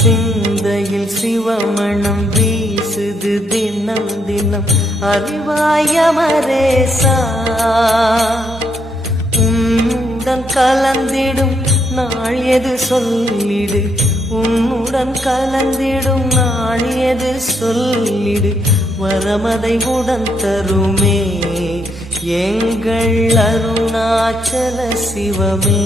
சிந்தையில் சிவமணம் வீசுது தினம் தினம் அறிவாயமரேசா. உன்னுடன் கலந்திடும் நாள் எது சொல்லிடு, உன்னுடன் கலந்திடும் நாள் எது சொல்லிடு. வரமதை உடன் தருமே எங்கள் அருணாச்சல சிவமே.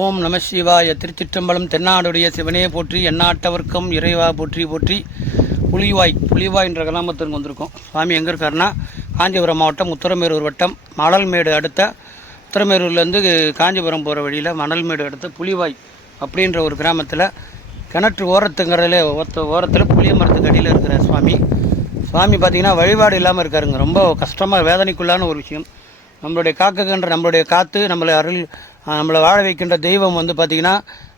ஓம் நம சிவாய. திருச்சிற்றம்பலம். தென்னாடுடைய சிவனே போற்றி, எந்நாட்டவர்க்கும் இறைவா போற்றி போற்றி. புலிவாய் என்ற கிராமத்திற்கு வந்திருக்கோம். சுவாமி எங்கே இருக்காருன்னா காஞ்சிபுரம் மாவட்டம் உத்தரமேரூர் வட்டம் மணல்மேடு அடுத்த உத்தரமேரூர்லேருந்து காஞ்சிபுரம் போகிற வழியில் மணல்மேடு அடுத்த புலிவாய் அப்படின்ற ஒரு கிராமத்தில் கிணற்று ஓரத்துங்கிறதுல ஓரத்தில் புளிய மரத்துக்கு அடியில் இருக்கிற சுவாமி பார்த்திங்கன்னா வழிபாடு இல்லாமல் இருக்காருங்க. ரொம்ப கஷ்டமாக வேதனைக்குள்ளான ஒரு விஷயம். நம்மளுடைய காக்குகின்ற நம்மளுடைய காத்து நம்மளை வாழ வைக்கின்ற தெய்வம் வந்து பார்த்திங்கன்னா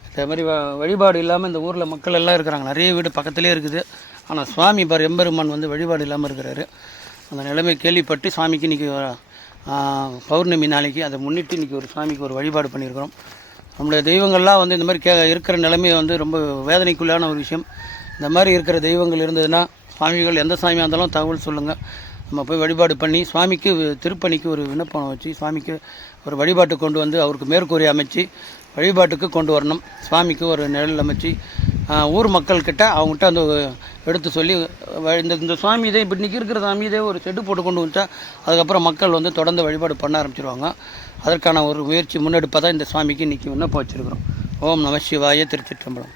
இந்த மாதிரி வழிபாடு இல்லாமல் இந்த ஊரில் மக்கள் எல்லாம் இருக்கிறாங்க. நிறைய வீடு பக்கத்துலேயே இருக்குது. ஆனால் சுவாமி எம்பெருமான் வந்து வழிபாடு இல்லாமல் இருக்கிறாரு. அந்த நிலைமை கேள்விப்பட்டு சுவாமிக்கு இன்றைக்கி பௌர்ணமி நாளைக்கு அதை முன்னிட்டு இன்றைக்கி ஒரு சுவாமிக்கு ஒரு வழிபாடு பண்ணியிருக்கிறோம். நம்மளுடைய தெய்வங்கள்லாம் வந்து இந்த மாதிரி இருக்கிற நிலைமை வந்து ரொம்ப வேதனைக்குள்ளான ஒரு விஷயம். இந்த மாதிரி இருக்கிற தெய்வங்கள் இருந்ததுன்னா சுவாமிகள் எந்த சாமியாக இருந்தாலும் தகவல் சொல்லுங்கள். நம்ம போய் வழிபாடு பண்ணி சுவாமிக்கு திருப்பணிக்கு ஒரு விண்ணப்பம் வச்சு சுவாமிக்கு ஒரு வழிபாட்டு கொண்டு வந்து அவருக்கு மேற்கூரை அமைச்சு வழிபாட்டுக்கு கொண்டு வரணும். சுவாமிக்கு ஒரு நிழல் அமைச்சு ஊர் மக்கள்கிட்ட அவங்ககிட்ட அந்த எடுத்து சொல்லி இந்த சுவாமி இதே இப்போ இன்றைக்கி இருக்கிற சாமி இதே ஒரு செட்டு போட்டு கொண்டு வந்துட்டா அதுக்கப்புறம் மக்கள் வந்து தொடர்ந்து வழிபாடு பண்ண ஆரம்பிச்சிருவாங்க. அதற்கான ஒரு முயற்சி முன்னெடுப்பாக தான் இந்த சுவாமிக்கு இன்றைக்கி விண்ணப்பம் வச்சுருக்கிறோம். ஓம் நம சிவாய. திருச்சிற்றம்பலம்.